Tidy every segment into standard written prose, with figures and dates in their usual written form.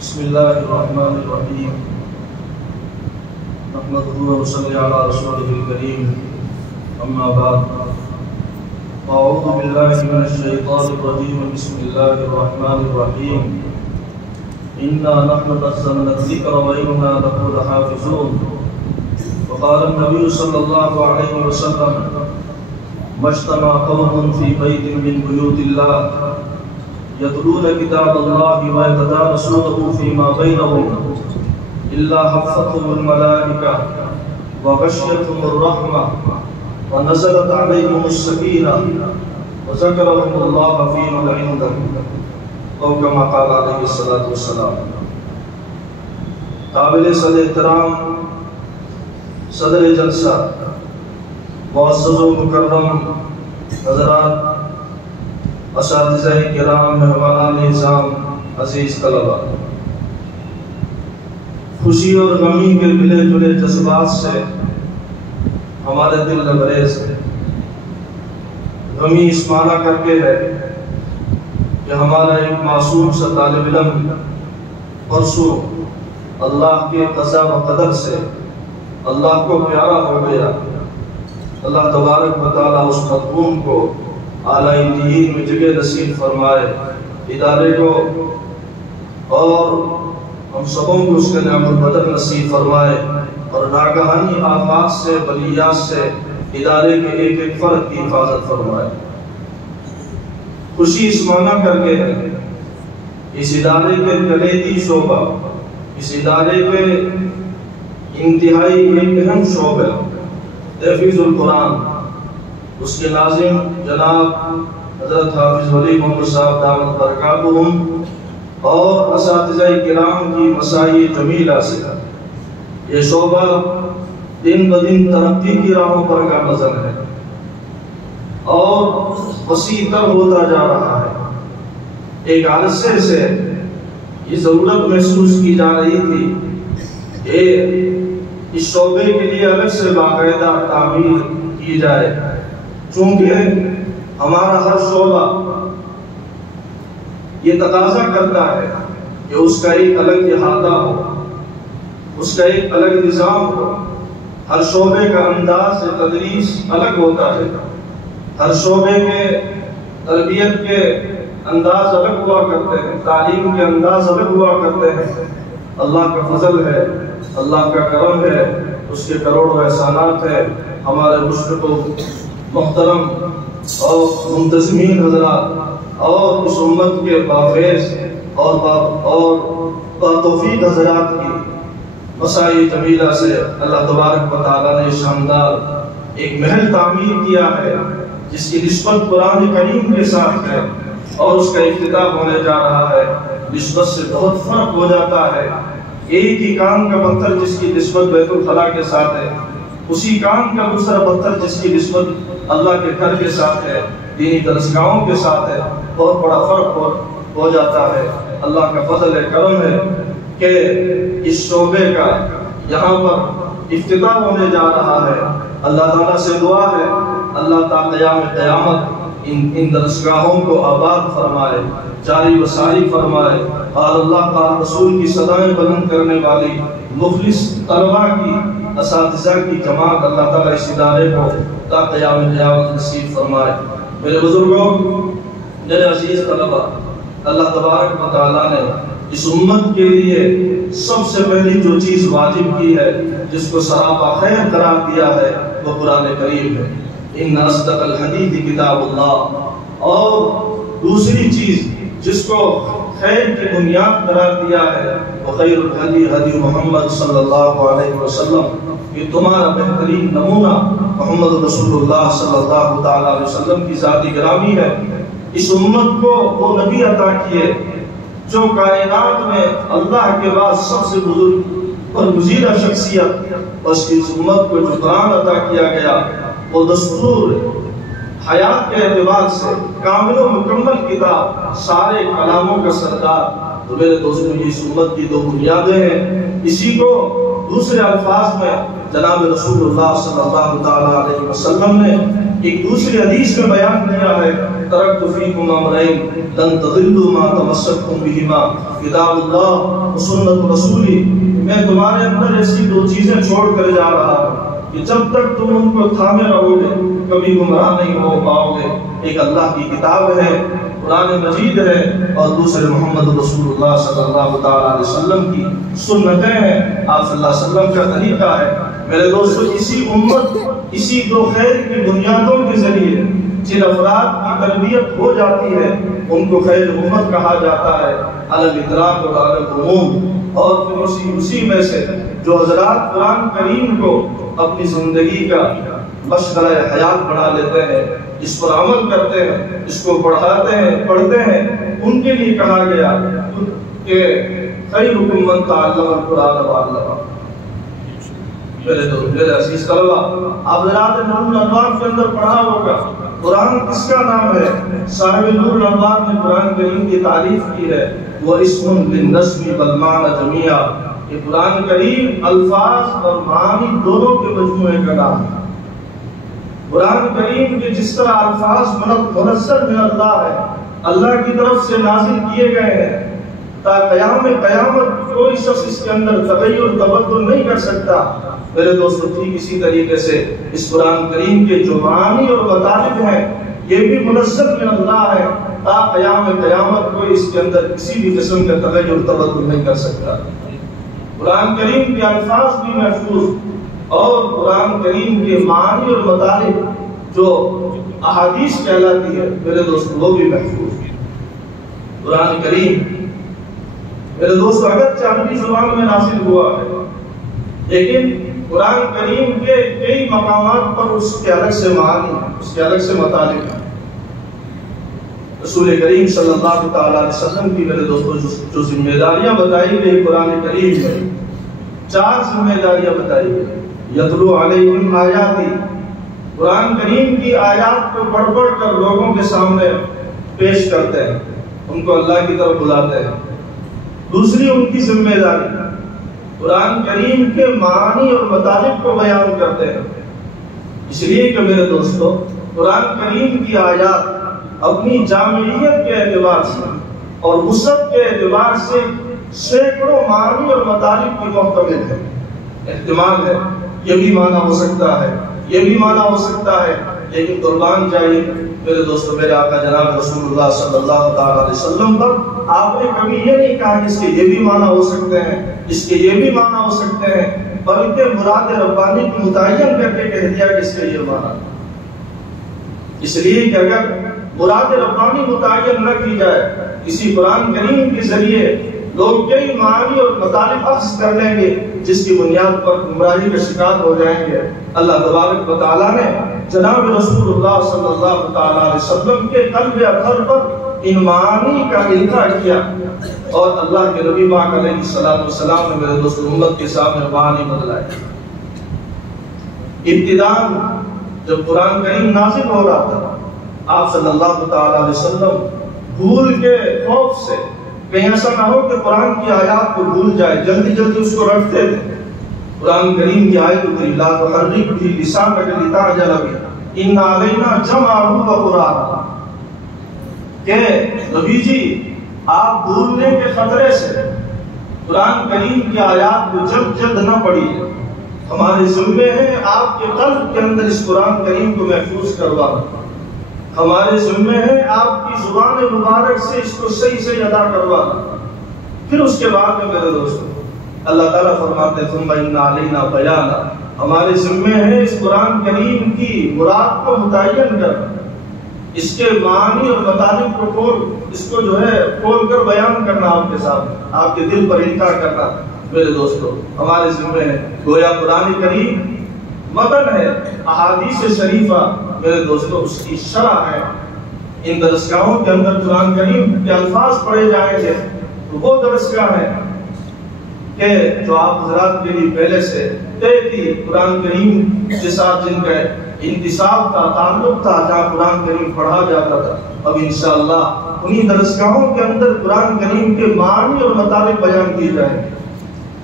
بسم الله الرحمن الرحيم نحمده ونصلي على رسوله الكريم أما بعد أعوذ بالله من الشيطان الرجيم بسم الله الرحمن الرحيم إنا نحن نزلنا الذكر وإنا له لحافظون وقال النبي صلى الله عليه وسلم ما اجتمع قوم في بيت من بيوت الله يتلون كتاب الله ويتدارسونه فيما بينهم إلا حفتهم الملائكة وغشيتهم الرحمة ونزلت عليهم السكينة وذكرهم الله في من عنده أو كما قال عليه الصلاة والسلام. قابل صدر احترام صدر جلسہ معزز و مکرم حضرات، اساتذہ کرام، مہمانان اعظام، عزیز طلبہ، خوشی اور غمی کے ملے جلے جذبات سے ہمارے دل لبریز ہے. غمی اس معنی کر کے ہے کہ ہمارا ایک معصوم سا طالب علم پرسوں اللہ کے قضا و قدر سے اللہ کو پیارا ہو گیا. اللہ تبارک و تعالیٰ اس مظلوم کو اعلیٰ دین میں جگہ نصیب فرمائے، ادارے کو اور ہم سبوں کو اس کے نعمت بدر نصیب فرمائے، اور ناگہانی آفات سے، بلیات سے ادارے کے ایک ایک فرد کی حفاظت فرمائے. خوشی اس معنی کر کے ہے اس ادارے کے کلیدی شعبہ، اس ادارے کے انتہائی ایک اہم شعبہ تحفیظ القرآن، اس کے ناظم جناب حضرت حافظ ولی محمد صاحب دامت برکاتہم اور اساتذہ کرام کی مساعی جمیلہ سے یہ شعبہ دن بدن ترقی کی راہوں پر گامزن ہے اور وسیع تر ہوتا جا رہا ہے. ایک عرصے سے یہ ضرورت محسوس کی جا رہی تھی کہ اس شعبے کے لیے الگ سے باقاعدہ تعمیر کی جائے، چونکہ ہمارا ہر شعبہ یہ تقاضا کرتا ہے کہ اس کا ایک الگ احاطہ ہو، اس کا ایک الگ نظام ہو. ہر شعبے کا انداز تدریس الگ ہوتا ہے، ہر شعبے کے تربیت کے انداز الگ ہوا کرتے ہیں، تعلیم کے انداز الگ ہوا کرتے ہیں. اللہ کا فضل ہے، اللہ کا کرم ہے، اس کے کروڑوں احسانات ہیں. ہمارے مشرق و محترم اور منتظمین حضرات اور اس امت کے بافیض اور توفیق حضرات کی مساعی جمیلہ سے اللہ تبارک و تعالیٰ نے شاندار ایک محل تعمیر کیا ہے جس کی نسبت قرآن کریم کے ساتھ ہے، اور اس کا افتتاح ہونے جا رہا ہے. نسبت سے بہت فرق ہو جاتا ہے. ایک ہی کام کا پتھر جس کی نسبت بیت الخلاء کے ساتھ ہے، اسی کام کا دوسرا پتھر جس کی نسبت اللہ کے گھر کے ساتھ ہے، دینی درسگاہوں کے ساتھ ہے. بہت بڑا فرق ہو جاتا ہے. اللہ کا فضل ہے، کرم ہے کہ اس شعبے کا یہاں پر افتتاح ہونے جا رہا ہے. اللہ تعالیٰ سے دعا ہے اللہ تعالیٰ قیام قیامت ان درسگاہوں کو آباد فرمائے، جاری و ساری فرمائے، اور اللہ تعالیٰ رسول کی صدائیں بلند کرنے والی مخلص طلبہ کی، اساتذہ کی جماعت اللہ تعالیٰ اس ادارے کو تا قیام قیامت نصیب فرمائے. میرے بزرگوں، میرے عزیز طلبہ، اللہ تبارک و تعالیٰ نے اس امت کے لیے سب سے پہلی جو چیز واجب کی ہے، جس کو سراپا خیر قرار دیا ہے، وہ قرآن کریم ہے. ان اصدق الحدیث کتاب اللہ. اور دوسری چیز جس کو خیر کی بنیاد قرار دیا ہے وہ خیر الہدی ہدی محمد صلی اللہ علیہ وسلم. یہ تمہارا بہترین نمونہ محمد رسول اللہ صلی اللہ علیہ وسلم کی ذات گرامی ہے. اس امت کو وہ نبی عطا کیے جو کائنات میں اللہ کے بعد سب سے بزرگ اور گزیدہ شخصیت، اور اس امت کو جو قرآن عطا کیا گیا وہ دستور حیات کے اعتبار سے کامل و مکمل کتاب، سارے کلاموں کا سردار. تو میرے دوستوں، یہ اس امت کی دو بنیادیں ہیں. اسی کو دوسرے الفاظ میں جناب رسول اللہ صلی اللہ علیہ وسلم نے ایک دوسری حدیث میں بیان کیا ہے ترکت فیکم امرین لن تضلوا ما تمسکتم بہما کتاب اللہ و سنت رسولی، میں تمہارے اندر ایسی دو چیزیں چھوڑ کر جا رہا ہوں کہ جب تک تم ان کو تھامے رہو گے کبھی گمراہ نہیں ہو پاؤ گے۔ ایک اللہ کی کتاب ہے، قرآن مجید ہے، اور دوسرے محمد رسول اللہ صلی اللہ تعالیٰ علیہ وسلم کی سنتیں ہیں، آپ صلی اللہ علیہ وسلم کا طریقہ ہے۔ میرے دوستو، اسی امت، اسی دو خیر کی بنیادوں کے ذریعے جن افراد کی تربیت ہو جاتی ہے ان کو خیر امت کہا جاتا ہے، علی الاطلاق اور علی العموم۔ اور پھر اسی میں سے جو حضرات قرآن کریم کو اپنی زندگی کا مشغلہ حیات بنا لیتے ہیں، اس پر عمل کرتے ہیں، اس کو پڑھاتے ہیں، پڑھتے ہیں، ان کے لیے کہا گیا کہ خیرکم من تعلم القرآن وعلمہ۔ میرے عزیز طلبہ، آپ حضرات نور الانوار کے اندر پڑھا ہوگا قرآن کس کا نام ہے؟ صاحب نور الانوار نے قرآن کریم کی تعریف کی ہے، وہ اسم للنظم والمعنی جمیعا، یہ قرآن کریم الفاظ اور معانی دونوں کے مجموعے کا نام ہے۔ قرآن کریم کے جس طرح الفاظ منزل من اللہ ہے، اللہ کی طرف سے نازل کیے گئے ہیں، تا قیامت کوئی شخص اس کے اندر تغیر تبدل نہیں کر سکتا۔ میرے دوستو، ٹھیک اسی طریقے سے اس قرآن کریم کے جو معانی اور مطالب ہیں یہ بھی منزل من اللہ ہے، تا قیامت کوئی اس کے اندر کسی بھی قسم کا تغیر تبدل نہیں کر سکتا۔ قرآن کریم کے الفاظ بھی محفوظ اور قرآن کریم کے معانی اور مطالب جو احادیث کہلاتی ہے میرے دوست وہ بھی محفوظ۔ قرآن کریم میرے دوست اگرچہ عربی زبان میں نازل ہوا ہے، لیکن قرآن کریم کے کئی مقامات پر اس کے الگ سے معانی ہیں، اس کے الگ سے مطالب ہیں۔ رسول کریم صلی اللہ تعالیٰ علیہ وسلم کی میرے دوستوں جو ذمہ داریاں بتائی گئی قرآن کریم میں، 4 ذمہ داریاں بتائی گئی۔ یتلو علیہم آیاتی، قرآن کریم کی آیات کو پڑھ پڑھ کر لوگوں کے سامنے پیش کرتے ہیں، ان کو اللہ کی طرف بلاتے ہیں۔ دوسری ان کی ذمہ داری قرآن کریم کے معانی اور مطالب کو بیان کرتے ہیں، اس لیے کہ میرے دوستو قرآن کریم کی آیات اپنی جامعیت کے اعتبار سے اور وسعت کے اعتبار سے سینکڑوں معانی اور مطالب کی محتمل ہے۔ احتمال ہے یہ بھی معنی ہو سکتا ہے، یہ بھی معنی ہو سکتا ہے، لیکن قربان جائیے میرے دوستو میرے آقا جناب رسول اللہ صلی اللہ تعالیٰ علیہ وسلم پر آپ نے کبھی یہ نہیں کہا کہ اس کے یہ بھی معنی ہو سکتے ہیں، اس کے یہ بھی معنی ہو سکتے ہیں، بلکہ مراد ربانی کو متعین کر کے کہہ دیا کہ اس کے یہ معنی۔ اس لیے کہ اگر مراد ربانی متعین نہ کی جائے، کسی قرآن کریم کے ذریعے لوگ کئی معانی اور مطالب اخذ کر لیں گے جس کی بنیاد پر گمراہی کا شکار ہو جائیں گے۔ اللہ تبارک و تعالیٰ نے جناب رسول اللہ صلی اللہ تعالیٰ علیہ وسلم کے قلب اطہر پر ان معانی کا القاء کیا، اور اللہ کے نبی پاک علیہ الصلوۃ والسلام نے میرے دوست امت کے سامنے معانی بدلائے۔ ابتداء جب قرآن کریم نازل ہو رہا تھا، آپ صلی اللہ تعالیٰ علیہ وسلم بھول کے خوف سے کہیں ایسا نہ ہو کہ قرآن کی آیات کو بھول جائے، جلدی جلدی اس کو رٹتے تھے۔ قرآن کریم کی آیت اتری، لا تحرک به لسانک لتعجل به ان علینا جمعہ وقرآن، کہ نبی جی آپ بھولنے کے خطرے سے قرآن کریم کی آیات کو جلد نہ پڑھیے، ہمارے ذمے ہے آپ کے قلب کے اندر اس قرآن کریم کو محفوظ کروانا، ہمارے ذمے ہے آپ کی زبان مبارک سے اس کو صحیح ادا کروانا۔ پھر اس کے بعد میں میرے دوستوں اللہ تعالیٰ فرماتے ثم ان علینا بیانا، ہمارے ذمے ہے اس قرآن کریم کی مراد کو متعین کرنا، اس کے معانی اور مطالب کو اس کو جو ہے کھول کر بیان کرنا، آپ کے سامنے آپ کے دل پر القاء کرنا میرے دوستوں ہمارے ذمے ہے۔ گویا قرآن کریم متن ہے، احادیث شریفہ میرے دوستوں اس کی شرح ہے۔ ان درسگاہوں کے اندر قرآن کریم کے الفاظ پڑھے جائیں گے تو وہ درسگاہ ہے کہ جو آپ حضرات کے لیے پہلے سے طے تھی، قرآن کریم کے ساتھ جن کا انتصاب تھا، تعلق تھا، جہاں قرآن کریم پڑھا جاتا تھا، اب انشاءاللہ انہی درسگاہوں کے اندر قرآن کریم کے معنی اور مطالب بیان کیے جائیں گے۔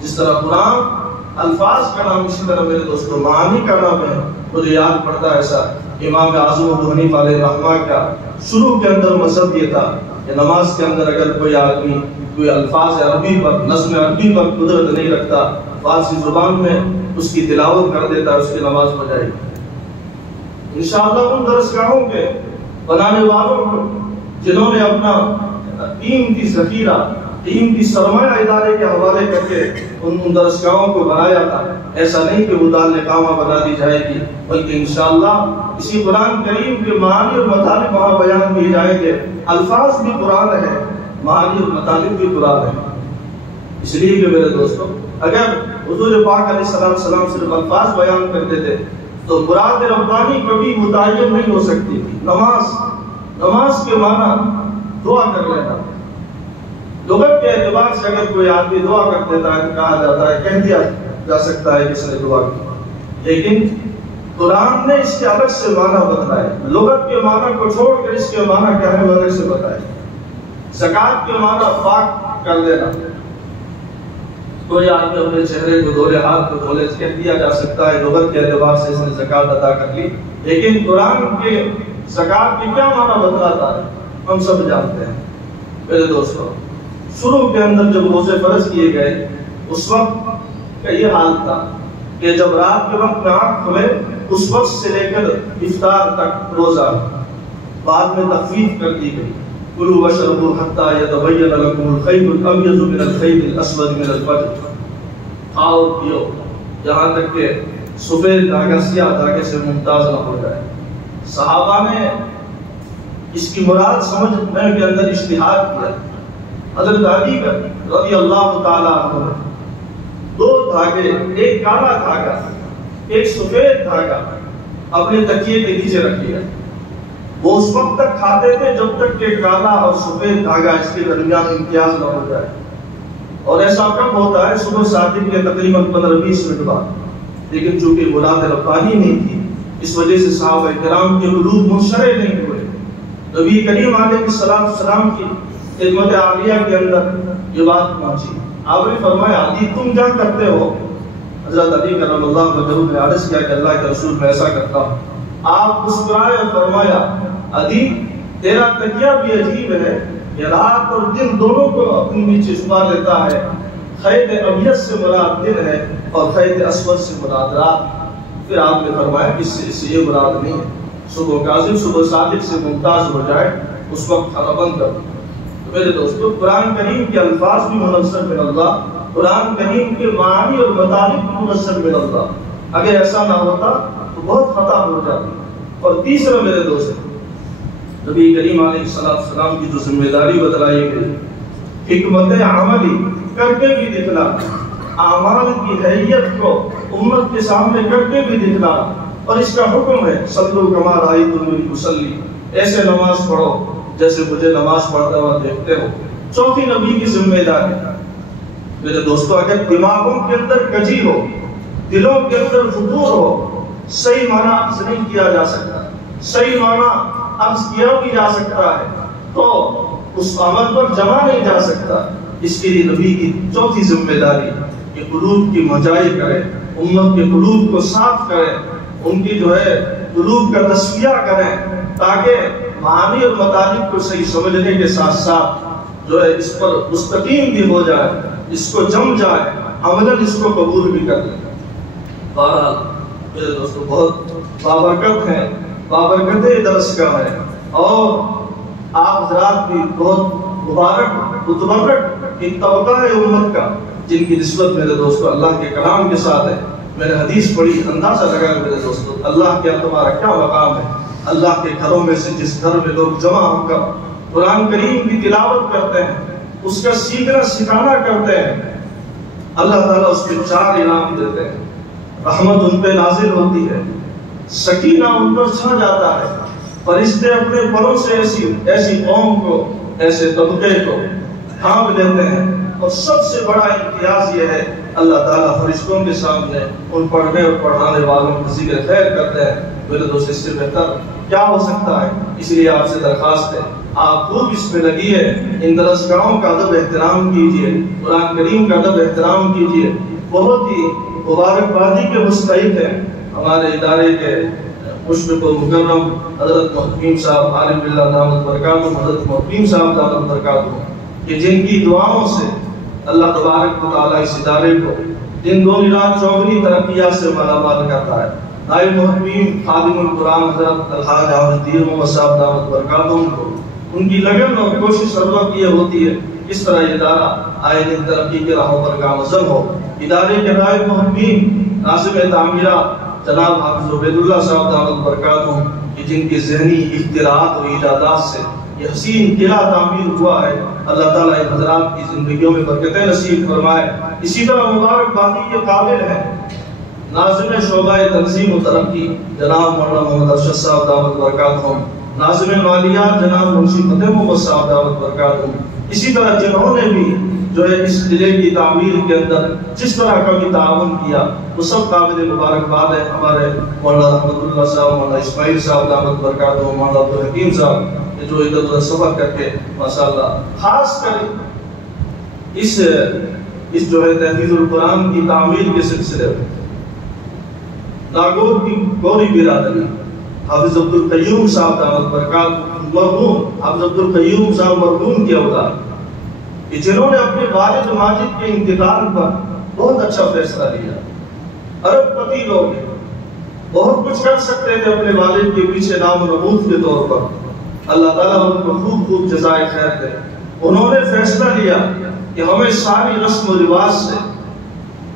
جس طرح قرآن الفاظ کا نام، اسی طرح میرے دوستوں معنی کا نام ہے۔ مجھے یاد پڑتا ہے ایسا امام اعظم ابو حنیفہ علیہ رحمہ کا شروع کے اندر مذہب یہ تھا کہ نماز کے اندر اگر کوئی آدمی کوئی الفاظ عربی پر نظم عربی پر قدرت نہیں رکھتا، فارسی زبان میں اس کی تلاوت کر دیتا ہے، اس کی نماز ہو جائے گی۔ انشاءاللہ ان درسگاہوں کے بنانے والوں کو جنہوں نے اپنا قیمتی ذخیرہ قیمتی سرمایہ ادارے کے حوالے کر کے ان درسگاہوں کو بنایا تھا، ایسا نہیں کہ وہ دار اقامہ بنا دی جائے گی، بلکہ انشاءاللہ اسی قرآن کریم کے معانی اور مطالب وہاں بیان کیے جائیں گے۔ الفاظ بھی قرآن ہے، معانی اور مطالب بھی قرآن ہے۔ اس لیے کہ میرے دوستو، اگر حضور پاک علیہ السلام صرف الفاظ بیان کرتے تھے تو مراد ربانی کبھی متعین نہیں ہو سکتی تھی۔ نماز کے معنی دعا کر لینا، لغت کے اعتبار سے اگر کوئی آدمی دعا کر دیتا ہے تو کہا جاتا ہے، کہہ دیا جا سکتا ہے کس نے دعا کی، لیکن قرآن نے اس کے الگ سے معنی بتلائے، لغت کے معنی کو چھوڑ کر اس کے معنی کیا ہے الگ سے بتائے۔ زکات کے معنی پاک کر دینا، کوئی آدمی اپنے چہرے کو دھولے، ہاتھ کو دھولے، کہہ دیا جا سکتا ہے لغت کے اعتبار سے اس نے زکات ادا کر لی، لیکن قرآن کے زکات کے کیا معنی بتلاتا ہے ہم سب جانتے ہیں۔ میرے دوستو، شروع کے اندر جب روزے فرض کیے گئے اس وقت کا یہ حال تھا کہ جب رات کے وقت میں آنکھ کھلے اس وقت سے لے کر افطار تک روزہ، بعد میں تخفیف کر دی گئی، کلوا واشربوا حتی یتبین لکم الخیط الابیض من الخیط الاسود من الفجر، کھاؤ پیو جہاں تک کہ سفید دھاگا سیاہ دھاگے سے ممتاز نہ ہو جائے۔ صحابہ نے اس کی مراد سمجھنے کے اندر اجتہاد کیا۔ حضرت علی رضی اللہ تعالیٰ عنہ دو دھاگے، ایک کالا دھاگا ایک سفید دھاگا اپنے تکیے کے نیچے رکھ لیا۔ وہ اس وقت تک کھاتے تھے جب تک کہ کالا اور سفید دھاگا اس کے درمیان امتیاز نہ ہو جائے، اور ایسا کب ہوتا ہے؟ صبح صادق کے تقریباً 15-20 منٹ بعد۔ لیکن چونکہ مراد ربانی نہیں تھی، اس وجہ سے صحابہ کرام کے قلوب منشرح نہیں ہوئے۔ نبی کریم علیہ السلام کی خدمت عالیہ کے اندر یہ بات پہنچی، آپ نے فرمایا علی تم کیا کرتے ہو؟ حضرت علی کرم اللہ وجہہ نے عرض کیا کہ اللہ کے رسول میں ایسا کرتا ہوں۔ آپ مسکرائے اور فرمایا علی تیرا تکیہ بھی عجیب ہے، یہ رات اور دن دونوں کو اپنے نیچے چھپا لیتا ہے، خیط ابیض سے مراد دن ہے اور خیط اسود سے مراد رات۔ پھر آپ نے فرمایا اس سے یہ مراد نہیں ہے، صبح کاظم صبح صادق سے ممتاز ہو جائے اس وقت کھانا بند کر۔ تو میرے دوستو، قرآن کریم کے الفاظ بھی منزل من اللہ، قرآن کریم کے معانی اور مطالب بھی منزل من اللہ۔ اگر ایسا نہ ہوتا تو بہت خطا ہو جاتی۔ اور تیسرا میرے دوست، نبی کریم علیہ السلام کی جو ذمہ داری بتلائی گئی، حکمت عملی کر کے بھی دکھلانا، اعمال کی حیثیت کو امت کے سامنے کر کے بھی دکھلانا، اور اس کا حکم ہے صلو کما رأیتمونی اصلی، ایسے نماز پڑھو جیسے مجھے نماز پڑھتے ہوا دیکھتے ہو۔ چوتھی نبی کی ذمہ داری، میرے دوستو، اگر دماغوں کے اندر کجی ہو، دلوں کے اندر فطور ہو، صحیح معنی عرض نہیں کیا جا سکتا، صحیح معنی عرض کیا بھی جا سکتا ہے تو اس عمل پر جمع نہیں جا سکتا۔ اس کے لیے نبی کی چوتھی ذمہ داری کہ قلوب کی مجائی کرے، امت کے قلوب کو صاف کرے، ان کی جو ہے قلوب کا تصفیہ کریں، تاکہ معانی اور مطالب کو صحیح سمجھنے کے ساتھ ساتھ جو ہے اس پر مستقیم بھی ہو جائے، اس کو جم جائے، عملاً اس کو قبول بھی کر لیں۔ بہرحال میرے دوستو، بہت بابرکت ہیں، بابرکت درسگاہ ہے، اور آپ حضرات بھی بہت مبارک متبرک ایک طبقہ ہے امت کا، جن کی نسبت میرے دوستو اللہ کے کلام کے ساتھ ہے۔ میں نے حدیث پڑھی، اندازہ لگا میرے دوستو اللہ کے تمہارا کیا مقام ہے۔ اللہ کے گھروں میں سے جس گھر میں لوگ جمع ہو کر قرآن کریم کی تلاوت کرتے ہیں، اس کا سیکھنا سکھانا کرتے ہیں، اللہ تعالیٰ اس کے 4 انعام دیتے ہیں۔ رحمت ان پہ نازل ہوتی ہے، سکینہ ان پر چھا جاتا ہے، فرشتے اپنے پروں سے ایسی قوم کو، ایسے طبقے کو تھام لیتے ہیں، اور سب سے بڑا امتیاز یہ ہے اللہ تعالیٰ فرشتوں کے سامنے ان پڑھنے اور پڑھانے والوں کا ذکر خیر کرتے ہیں۔ میرے دوست، اس سے بہتر کیا ہو سکتا ہے؟ اس لیے آپ سے درخواست ہے آپ خوب اس میں لگیے، ان درسگاہوں کا ادب احترام کیجیے، قرآن کریم کا ادب احترام کیجیے۔ بہت ہی مبارکبادی کے مستحق ہیں ہمارے ادارے کے مشرق و مکرم حضرت محتمیم صاحب عالم باللہ دامت برکاتہم، حضرت محتمیم صاحب دامت برکاتہم، کہ جن کی دعاؤں سے اللہ تبارک و تعالیٰ اس ادارے کو دن دو رات چوگنی ترقیات سے مالا مال کرتا ہے۔ نائب محتمیم خادم القرآن حضرت الحاج حافظ الدین محمد صاحب دامت برکاتہم کو ان کی لگن اور کوشش ہر وقت یہ ہوتی ہے کس طرح یہ ادارہ آئے دن ترقی کے راہوں پر گامزن ہو۔ ادارے کے نائب محتمیم ناظم تعمیرات جناب حافظ عبید اللہ صاحب دامت برکاتہم کہ جن کے ذہنی اختراعات اور ایجادات سے یہ حسین قلعہ تعمیر ہوا ہے، اللہ تعالیٰ ان حضرات کی زندگیوں میں برکتیں نصیب فرمائے۔ اسی طرح مبارک بادی کے قابل ہیں ناظم شعبہ تنظیم و ترقی جناب مولانا محمد ارشد صاحب دامت برکاتہم، ناظم مالیات جناب منشی فتح محمد صاحب دامت برکاتہم، اسی طرح جنہوں نے بھی جو ہے اس قلعے کی تعمیر کے اندر جس طرح کا بھی تعاون کیا وہ سب قابل مبارکباد ہے۔ ہمارے مولانا رحمت اللہ صاحب، مولانا اسماعیل صاحب دامت برکاتہم، مولانا عبدالحکیم صاحب جو ادھر ادھر سفر کر کے ماشاءاللہ خاص کر اس جو ہے تحفیظ القرآن کی تعمیر کے سلسلے میں ناگور کی گوری برادری حافظ عبدالقیوم صاحب دامت برکاتہم مرحوم حافظ عبدالقیوم صاحب مرحوم کی اولاد کہ جنہوں نے اپنے والد ماجد کے انتقال پر بہت اچھا فیصلہ لیا، ارب پتی لوگ بہت کچھ کر سکتے تھے اپنے والد کے پیچھے نام و نمود کے طور پر، اللہ تعالیٰ ان کو خوب خوب جزائے خیر دے۔ انہوں نے فیصلہ لیا کہ ہمیں ساری رسم و رواج سے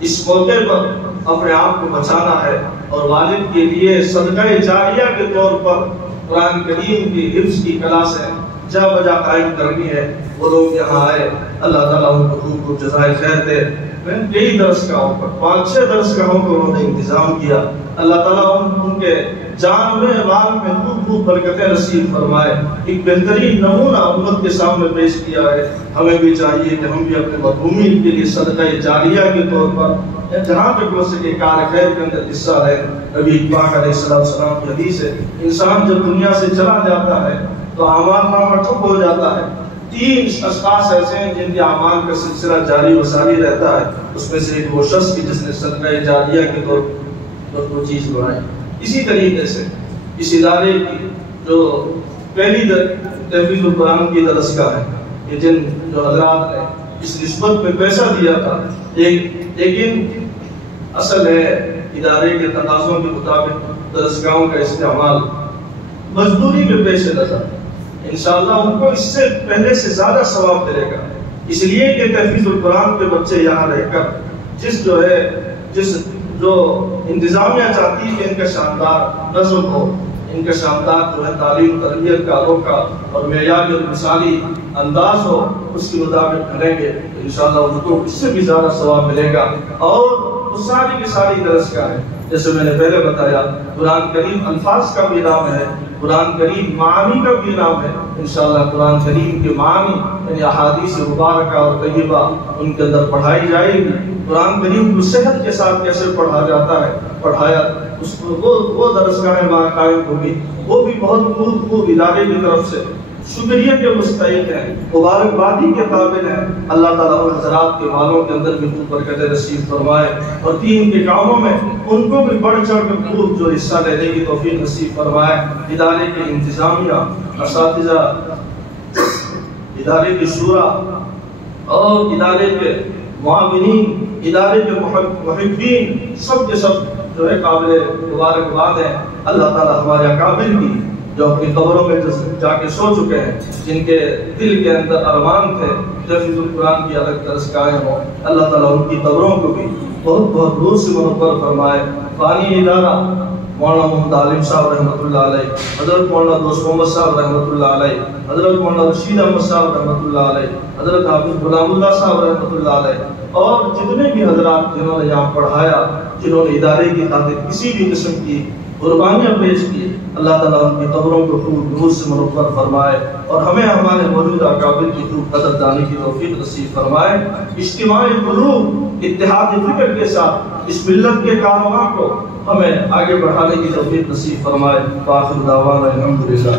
اس موقع پر اپنے آپ کو بچانا ہے اور والد کے لیے صدقہ جاریہ کے طور پر قرآن کریم کی حفظ کی کلاسیں جا بجا قائم کرنی ہے۔ وہ لوگ یہاں آئے، اللہ تعالیٰ ان کو خوب خوب جزائے خیر دے۔ کئی درسگاہوں پر 5-6 درسگاہوں پر انہوں نے انتظام کیا، اللہ تعالیٰ ان کے جان میں مال میں خوب خوب برکتیں نصیب فرمائے۔ ایک بہترین نمونہ امت کے سامنے پیش کیا ہے۔ ہمیں بھی چاہیے کہ ہم بھی اپنے مرحومین کے لیے صدقہ جاریہ کے طور پر جہاں تک ہو سکے کار خیر کے اندر حصہ لیں۔ نبی پاک علیہ السلام کی حدیث ہے انسان جب دنیا سے چلا جاتا ہے تو اعمال نامہ ٹھپ ہو جاتا ہے، 3 اشخاص ایسے ہیں جن کے اعمال کا سلسلہ جاری و ساری رہتا ہے، اس میں سے ایک وہ شخص کی جس نے صدقہ جاریہ کے طور پر وہ چیز بنائی۔ اسی طریقے سے اس ادارے کی جو پہلی تحفیظ القرآن کی درسگاہ ہے کہ جن جو حضرات نے اس نسبت میں پیسہ دیا تھا، لیکن اصل ہے ادارے کے تقاضوں کے مطابق درسگاہوں کا استعمال مزدوری کے پیش نظر انشاءاللہ ان کو اس سے پہلے سے زیادہ ثواب ملے گا، اس لیے کہ تحفیظ القرآن کے بچے یہاں رہ کر جس جو انتظامیہ چاہتی ہے کہ ان کا شاندار نظم ہو، ان کا شاندار جو ہے تعلیم تربیت کا روکا اور معیاری اور مثالی انداز ہو، اس کے مطابق کریں گے انشاءاللہ ان کو اس سے بھی زیادہ ثواب ملے گا۔ اور وہ ساری کی ساری درسگاہ ہے، جیسے میں نے پہلے بتایا قرآن کریم الفاظ کا بھی نام ہے، قرآن کریم معانی کا بھی نام ہے۔ انشاءاللہ قرآن کریم کے معانی یعنی احادیث مبارکہ اور طیبہ ان کے اندر پڑھائی جائے گی۔ قرآن کریم کو صحت کے ساتھ کیسے پڑھا جاتا ہے پڑھایا اس کو وہ درسگاہیں قائم ہوگی، وہ بھی بہت خوب ادارے کی طرف سے شکریہ کے مستحق ہیں، مبارکبادی کے قابل ہیں۔ اللہ تعالیٰ ان حضرات کے مالوں کے اندر بھی خوب برکت نصیب فرمائے اور دین کے کاموں میں ان کو بھی بڑھ چڑھ کر خوب جو حصہ لینے کی توفیق نصیب فرمائے۔ ادارے کے انتظامیہ، اساتذہ، ادارے کے شورا اور ادارے کے معاونین، ادارے کے محبین، سب کے سب جو ہے قابل مبارکباد ہیں۔ اللہ تعالیٰ ہمارے اکابر بھی جو اپنی قبروں میں جا کے سو چکے ہیں، جن کے دل کے اندر ارمان تھے تحفیظ القرآن کی الگ درسگاہیں ہوں، اللہ تعالیٰ ان کی قبروں کو بھی بہت بہت دور سے منور فرمائے۔ فانی ادارہ مولانا محمد عالم صاحب رحمۃ اللہ علیہ، حضرت مولانا دوست محمد صاحب رحمۃ اللہ علیہ، حضرت مولانا رشید احمد صاحب رحمۃ اللہ علیہ، حضرت حافظ غلام اللہ صاحب رحمۃ اللہ علیہ، اور جتنے بھی حضرات جنہوں نے یہاں پڑھایا، جنہوں نے ادارے کی خاطر کسی بھی قسم کی قربانیاں پیش کی، اللہ تعالیٰ ان کی قبروں کو خوب نور سے منور فرمائے اور ہمیں ہمارے موجودہ اکابر کی خوب قدر دانی کی توفیق نصیب فرمائے۔ اجتماعی قلوب اتحاد فکر کے ساتھ اس ملت کے کارواں کو ہمیں آگے بڑھانے کی توفیق نصیب فرمائے۔ وآخر دعوانا الحمدللہ۔